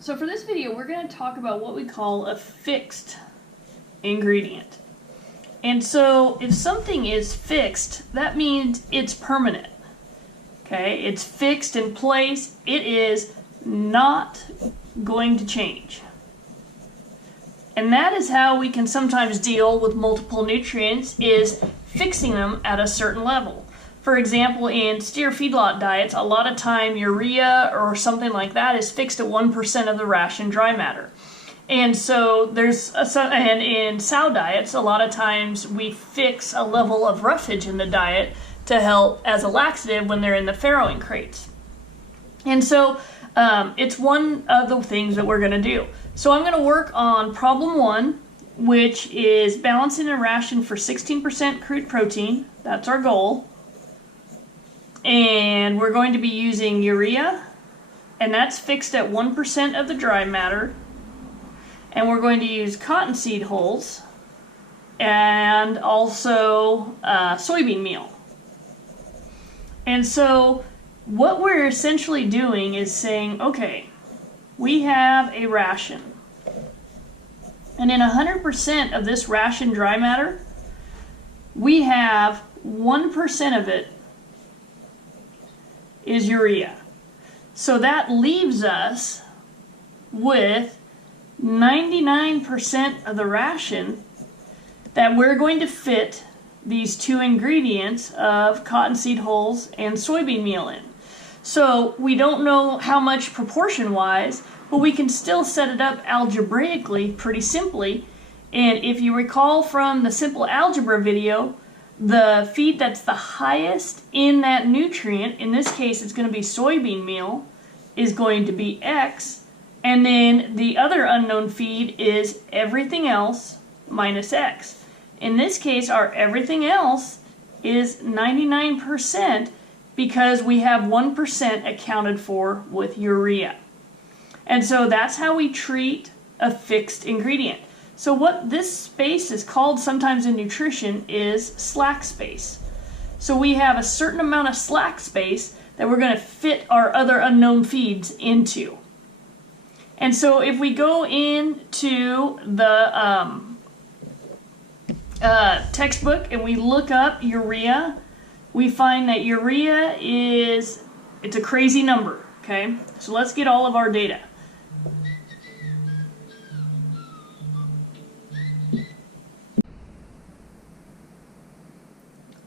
So for this video, we're going to talk about what we call a fixed ingredient. And so if something is fixed, that means it's permanent. Okay, it's fixed in place. It is not going to change. And that is how we can sometimes deal with multiple nutrients, is fixing them at a certain level. For example, in steer feedlot diets, a lot of time urea or something like that is fixed at 1% of the ration dry matter. And so and in sow diets, a lot of times we fix a level of roughage in the diet to help as a laxative when they're in the farrowing crates. And so it's one of the things that we're going to do. So I'm going to work on problem 1, which is balancing a ration for 16% crude protein. That's our goal. And we're going to be using urea, and that's fixed at 1% of the dry matter. And we're going to use cottonseed hulls and also soybean meal. And so what we're essentially doing is saying, okay, we have a ration. And in 100% of this ration dry matter, we have 1% of it is urea. So that leaves us with 99% of the ration that we're going to fit these two ingredients of cottonseed hulls and soybean meal in. So we don't know how much proportion wise, but we can still set it up algebraically pretty simply. And if you recall from the simple algebra video, the feed that's the highest in that nutrient, in this case it's going to be soybean meal, is going to be X, and then the other unknown feed is everything else minus X. In this case, our everything else is 99% because we have 1% accounted for with urea. And so that's how we treat a fixed ingredient. So what this space is called sometimes in nutrition is slack space. So we have a certain amount of slack space that we're going to fit our other unknown feeds into. And so if we go into the textbook and we look up urea, we find that urea it's a crazy number, okay? So let's get all of our data.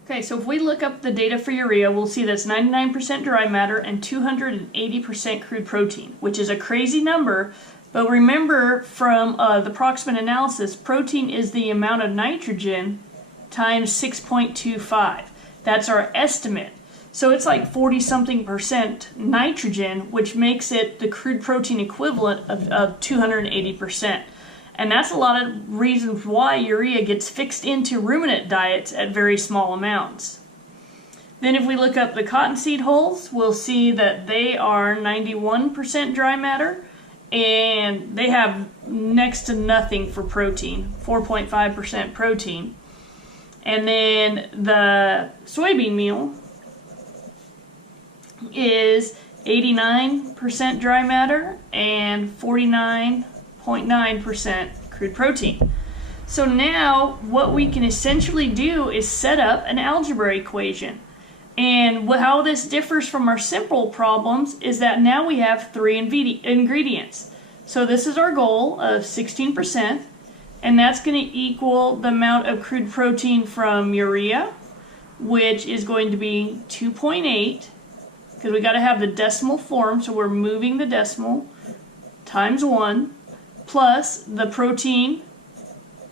Okay, so if we look up the data for urea, we'll see that's 99% dry matter and 280% crude protein, which is a crazy number. But remember from the approximate analysis, protein is the amount of nitrogen times 6.25. That's our estimate. So it's like 40-something% nitrogen, which makes it the crude protein equivalent of 280%. And that's a lot of reasons why urea gets fixed into ruminant diets at very small amounts. Then if we look up the cottonseed hulls, we'll see that they are 91% dry matter, and they have next to nothing for protein, 4.5% protein. And then the soybean meal is 89% dry matter and 49.9% crude protein. So now what we can essentially do is set up an algebra equation. And how this differs from our simple problems is that now we have 3 ingredients. So this is our goal of 16%, and that's going to equal the amount of crude protein from urea, which is going to be 2.8, because we got to have the decimal form, so we're moving the decimal, times 1, plus the protein,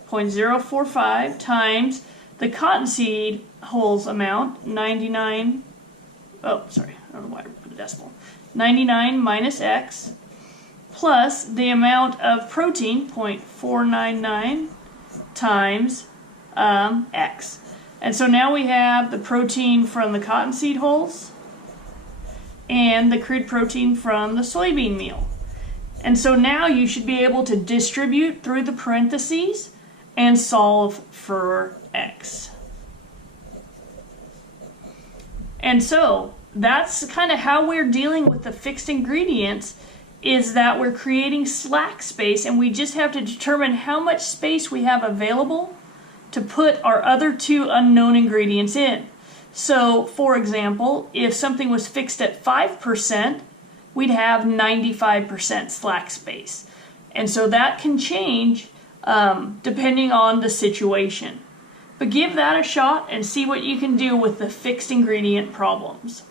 0.045, times the cottonseed hulls amount, 99 minus X, plus the amount of protein, 0.499, times X. And so now we have the protein from the cottonseed hulls and the crude protein from the soybean meal. And so now you should be able to distribute through the parentheses and solve for X. And so that's kind of how we're dealing with the fixed ingredients is that we're creating slack space, and we just have to determine how much space we have available to put our other two unknown ingredients in. So, for example, if something was fixed at 5%, we'd have 95% slack space. And so that can change depending on the situation. But give that a shot and see what you can do with the fixed ingredient problems.